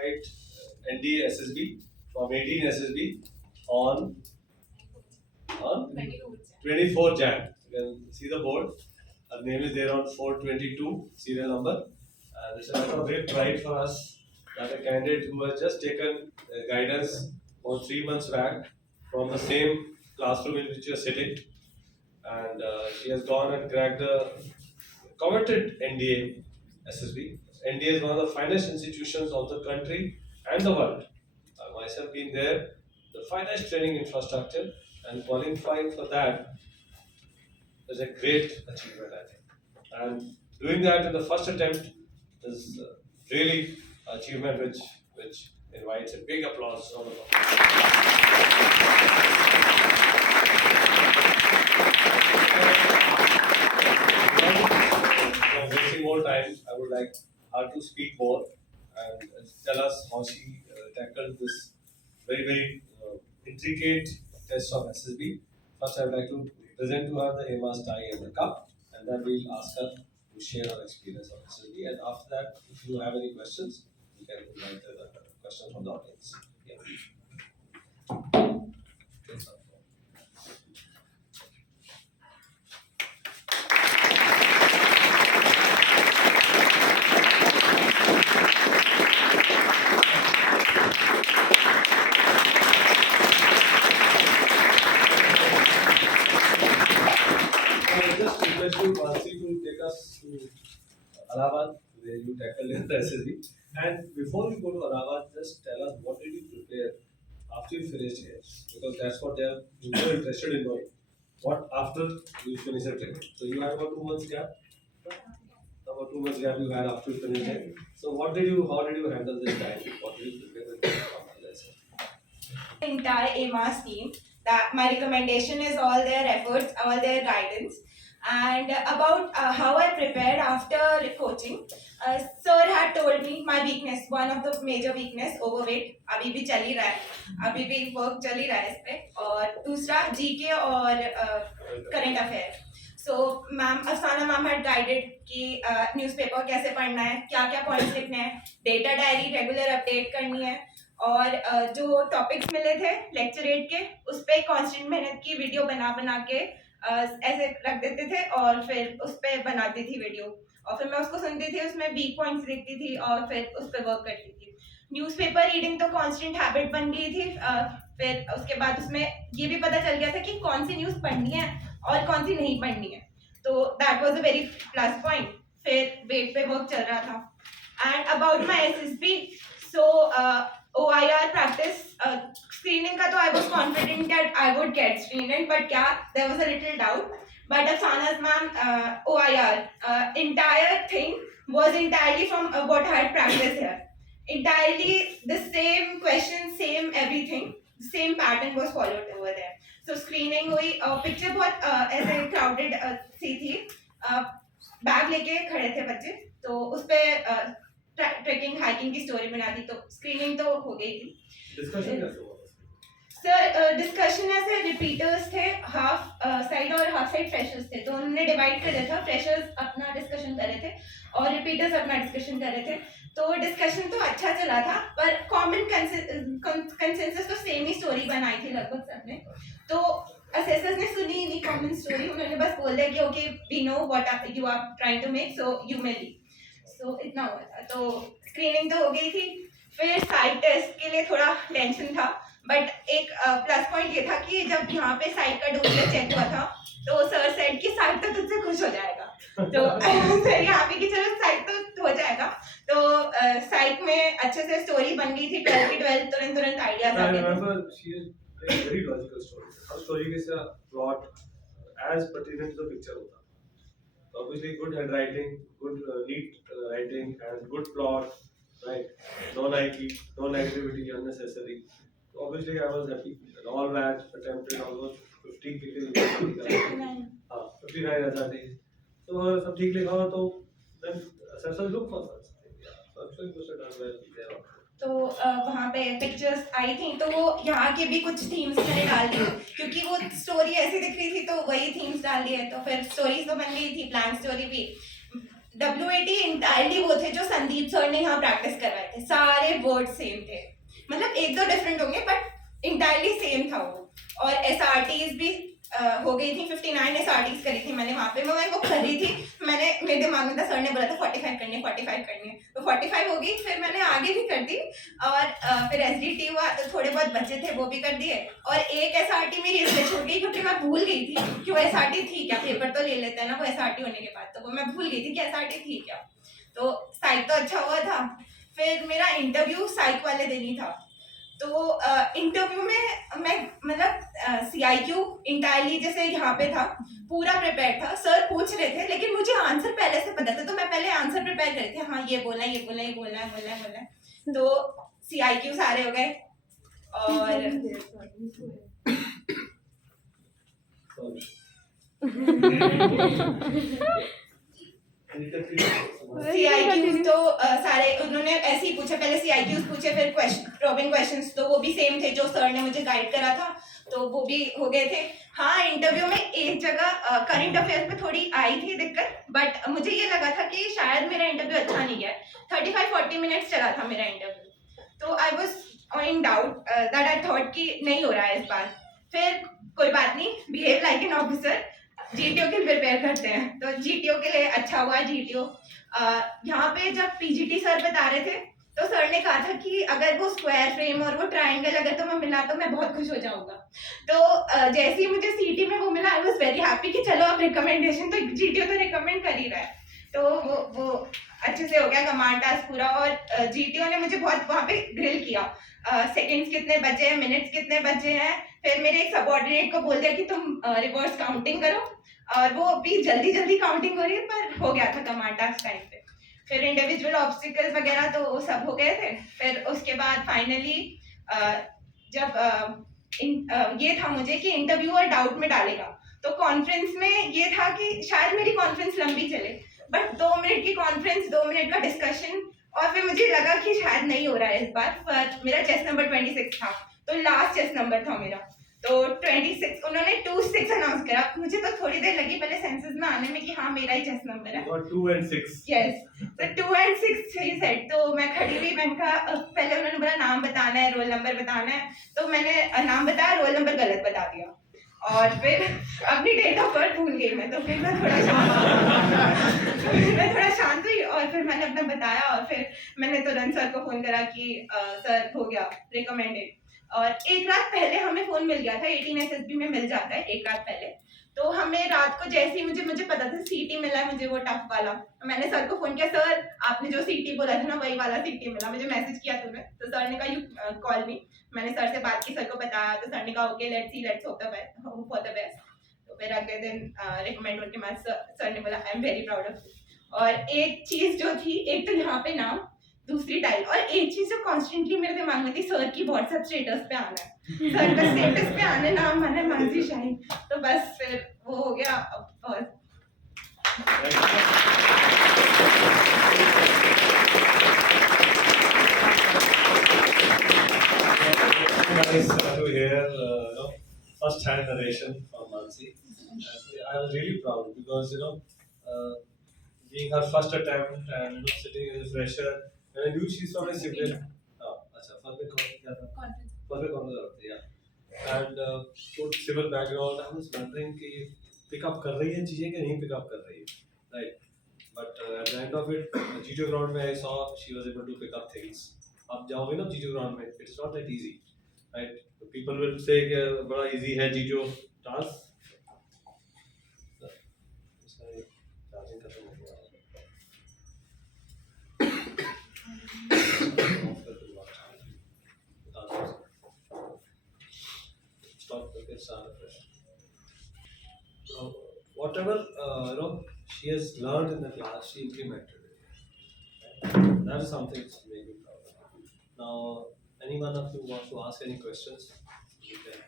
write NDA SSB from 18 SSB on 24 Jan. You can see the board. Her name is there on 422 serial number. And it's a matter of great pride for us that a candidate who has just taken guidance about 3 months back from the same classroom in which you are sitting, and she has gone and cracked the coveted NDA SSB. NDA is one of the finest institutions of the country and the world. Myself being there, the finest training infrastructure, and qualifying for that is a great achievement, I think. And doing that in the first attempt is really achievement which invites a big applause from the Without wasting more time, I would like her to speak more and tell us how she tackled this very intricate test of SSB. First, I would like to present to her the AMAS tie and the cup, and then we'll ask her to share her experience of SSB. And after that, if you have any questions, you can invite the questions from the audience. Yeah. I just request you, Mansi, to take us to Allahabad, where you tackled the SSB. And before we go to Allahabad, just tell us what did you prepare after you finished here? Because that's what they are more interested in knowing. What after you finish the training? So you had about 2 months gap. About 2 months gap you had after you finished it. So how did you handle this time? What did you prepare after this? Entire AMAS team that my recommendation is all their efforts, all their guidance, and about how I prepared after coaching. Sir had told me my weakness, one of the major weakness, overweight. अभी भी चल ही रहा है, अभी भी work चल ही रहा है इस पे. और दूसरा GK और current affair. So मैम अफसाना मैम had guided कि न्यूज़पेपर कैसे पढ़ना है, क्या क्या पॉइंट्स लिखने हैं, डेटा डायरी रेगुलर अपडेट करनी है, और जो टॉपिक्स मिले थे लेक्चरेट के उस पर कांस्टेंट मेहनत की वीडियो बना के ऐसे रख देते थे और फिर उस पर बनाती थी वीडियो, और फिर मैं उसको सुनती थी, उसमें वीक पॉइंट्स लिखती थी और फिर उस पर वर्क करती थी. न्यूज़पेपर रीडिंग तो कांस्टेंट हैबिट बन गई थी. फिर उसके बाद उसमें ये भी पता चल गया था कि कौन सी न्यूज़ पढ़नी है और कौन सी नहीं पढ़नी है, तो that was a very plus point. फिर वेट पे वर्क चल रहा था. And about my SSB, so OIR practice, screening का तो I was confident that I would get screened, but क्या there was a little doubt. But Afsana's ma'am, OIR, entire thing was entirely from what I had practiced here. Entirely the same question, same everything, same pattern was followed over there. So screening हुई, picture बहुत ऐसे crowded सी थी, bag लेके खड़े थे बच्चे, तो उस पे ट्रैकिंग हाइकिंग की स्टोरी बना दी, तो स्क्रीनिंग तो हो गई थी. डिस्कशन कैसे हुआ? सर डिस्कशन ऐसे रिपीटर्स थे, हाफ साइड और हाफ साइड फ्रेशर्स थे, तो उन्होंने डिवाइड कर दिया था. फ्रेशर्स अपना डिस्कशन कर रहे थे और रिपीटर्स अपना डिस्कशन कर रहे थे. तो डिस्कशन तो अच्छा चला था, पर कॉमन कंसेंसस तो सेम ही स्टोरी बनाई थी लगभग सबने. तो असेसर्स ने सुनी ही नहीं कॉमन स्टोरी, उन्होंने बस बोल दिया कि okay we know what you are trying to make, so you may leave. So इतना हुआ था. तो स्क्रीनिंग तो हो गई थी. फिर साइड टेस्ट के लिए थोड़ा टेंशन था, बट एक प्लस पॉइंट ये था कि जब यहाँ पे साइड का डोजर चेक हुआ था, तो सर सेड कि साइड तो तुझसे खुश हो जाएगा. तो सर यहाँ पे कि चलो साइड तो हो जाएगा. तो साइड में अच्छे से स्टोरी बन गई थी. 12 की 12 तुरंत आइडियाज आ गए. I remember she is a very logical story. Her story is a plot as pertinent to the picture होता. Obviously, good handwriting, good neat writing, and good plot, right? No negativity, unnecessary. So obviously, I was happy. And all that attempted almost 50 people. 59 SRT. So सब ठीक लिखा हो तो then assessors look for such thing. Yeah. So I'm sure you must have done well there. तो वहाँ पे pictures I थी, तो वो यहाँ के भी कुछ थीम्स मैंने डाल दिए, क्योंकि वो स्टोरी ऐसी दिख रही थी तो वही थीम्स डाल दिए. तो फिर स्टोरीज तो बन गई थी, प्लान स्टोरी भी. WAT इंटायरली वो थे जो संदीप सर ने यहाँ प्रैक्टिस करवाए थे, सारे वर्ड सेम थे, मतलब एक दो डिफरेंट होंगे बट इंटायरली सेम था वो। और SRTs भी हो गई थी, 59 SRTs करी थी मैंने वहाँ पे। मैं वो कर रही थी, मैंने मेरे दिमाग में था सर ने बोला था 45 करनी है, 45 करनी है, तो 45 हो गई। फिर मैंने आगे भी कर दी और फिर SDT हुआ तो थोड़े बहुत बचे थे वो भी कर दिए। और एक SRT मेरी इसलिए छूट गई क्योंकि मैं भूल गई थी कि वो SRT थी क्या, पेपर तो ले लेते हैं ना वो SRT होने के बाद, तो वो मैं भूल गई थी कि SRT थी क्या। तो साइक तो अच्छा हुआ था। फिर मेरा इंटरव्यू साइक वाले दिन ही था, तो इंटरव्यू में मैं मतलब CIQ इंटायरली जैसे यहाँ पे था पूरा प्रिपेयर था। सर पूछ रहे थे लेकिन मुझे आंसर पहले से पता था, तो मैं पहले आंसर प्रिपेयर कर रही थी, हाँ ये बोलना है, ये बोलना है, ये बोलना है, बोलना है, बोलना है। तो CIQ सारे हो गए और CIQs तो सारे उन्होंने ऐसे ही पूछा, पहले CIQs पूछे, फिर प्रॉबिंग क्वेश्चंस तो वो भी सेम थे जो सर ने मुझे गाइड करा था, तो वो भी हो गए थे। हाँ, इंटरव्यू में एक जगह करंट अफेयर्स में थोड़ी आई थी दिक्कत, बट मुझे ये लगा था कि शायद मेरा इंटरव्यू अच्छा नहीं गया। 35-40 मिनट्स चला था मेरा इंटरव्यू, तो I was in doubt that I thought कि नहीं हो रहा है इस बार। फिर कोई बात नहीं, behave like an officer, GTO के लिए प्रिपेयर करते हैं, तो GTO के लिए अच्छा हुआ। GTO यहाँ पे जब PGT सर बता रहे थे तो सर ने कहा था कि अगर वो स्क्वायर फ्रेम और वो ट्रायंगल अगर तुम्हें मिला तो मैं बहुत खुश हो जाऊंगा। तो जैसे ही मुझे CT में वो मिला आई वाज वेरी हैप्पी कि चलो अब रिकमेंडेशन, तो GTO तो रिकमेंड कर ही रहा है, तो वो अच्छे से हो गया कमांड टास्क पूरा। और GTO ने मुझे बहुत वहाँ पे ग्रिल किया, सेकंड्स कितने बचे हैं, मिनट्स कितने बचे हैं। फिर मेरे एक सबऑर्डिनेट को बोल दिया कि तुम रिवर्स काउंटिंग करो, और वो भी जल्दी जल्दी काउंटिंग हो रही है पर हो गया था कमांड टास्क टाइम पे। फिर इंडिविजुअल ऑब्स्टिकल्स वगैरह तो वो सब हो गए थे। फिर उसके बाद फाइनली जब ये था मुझे कि इंटरव्यूअर डाउट में डालेगा, तो कॉन्फ्रेंस में ये था कि शायद मेरी कॉन्फ्रेंस लंबी चले, बट 2 मिनट की कॉन्फ्रेंस, 2 मिनट का डिस्कशन, और फिर मुझे लगा कि शायद नहीं हो रहा है इस बार। पर मेरा चेस्ट नंबर 26 था, तो लास्ट चेस्ट नंबर था मेरा, तो 26 उन्होंने 26 अनाउंस करा। मुझे तो थोड़ी देर लगी पहले सेंसेस में आने में कि हाँ मेरा ही चेस्ट नंबर है, और 2 and 6 यस, तो 2 and 6 ही सेट। तो मैं खड़ी हुई, मैंने कहा पहले उन्होंने बोला नाम बताना है, रोल नंबर बताना है, तो मैंने नाम बताया, रोल नंबर गलत बता दिया, और फिर अपनी डेट ऑफ बर्थ भूल गई मैं, तो फिर मैं थोड़ा शांत हुई, और फिर मैंने अपना बताया, और फिर मैंने तुरंत सर को फोन करा कि सर हो गया रिकमेंडेड। और एक रात पहले हमें फोन मिल गया था, 18 SSB में मिल जाता है एक रात पहले, तो हमें रात को जैसे ही मुझे पता था CT मिला है मुझे, वो टफ वाला, मैंने सर को फोन किया, सर आपने जो CT बोला था ना वही वाला CT मिला, मुझे मैसेज किया तुमने, तो सर ने कहा यू कॉल मी। मैंने सर से बात की, सर को बताया, तो सर ने कहा okay let's hope for the best. तो फिर अगले दिन रिकमेंड होने के बाद सर ने बोला I am very proud of you. और एक चीज जो थी, एक तो यहाँ पे नाम, दूसरी टाइल, और एक चीज जो कॉन्स्टेंटली मेरे दिमाग में थी, सर की व्हाट्सएप स्टेटस पे आना है, सर का स्टेटस पे आना, नाम आना है मानसी शाहीन, तो बस फिर वो हो गया। और nice to hear first-hand narration from Mansi. I was really proud because being her first attempt and sitting as a fresher, and I knew she's from a civil. Yeah. And good civil background. I was wondering कि pick up कर रही है चीजें कि नहीं pick up कर रही है, right? But at the end of it, GTO ground में I saw she was able to pick up things. आप जाओगे ना GTO ground में, it is not that easy, right? People will say कि बड़ा easy है GTO task. चार्जिंग खत्म हो गया। Stop the start fresh. Whatever she has learned in the class, she implemented it. That is something to make me proud of. Now, anyone of you wants to ask any questions, you can.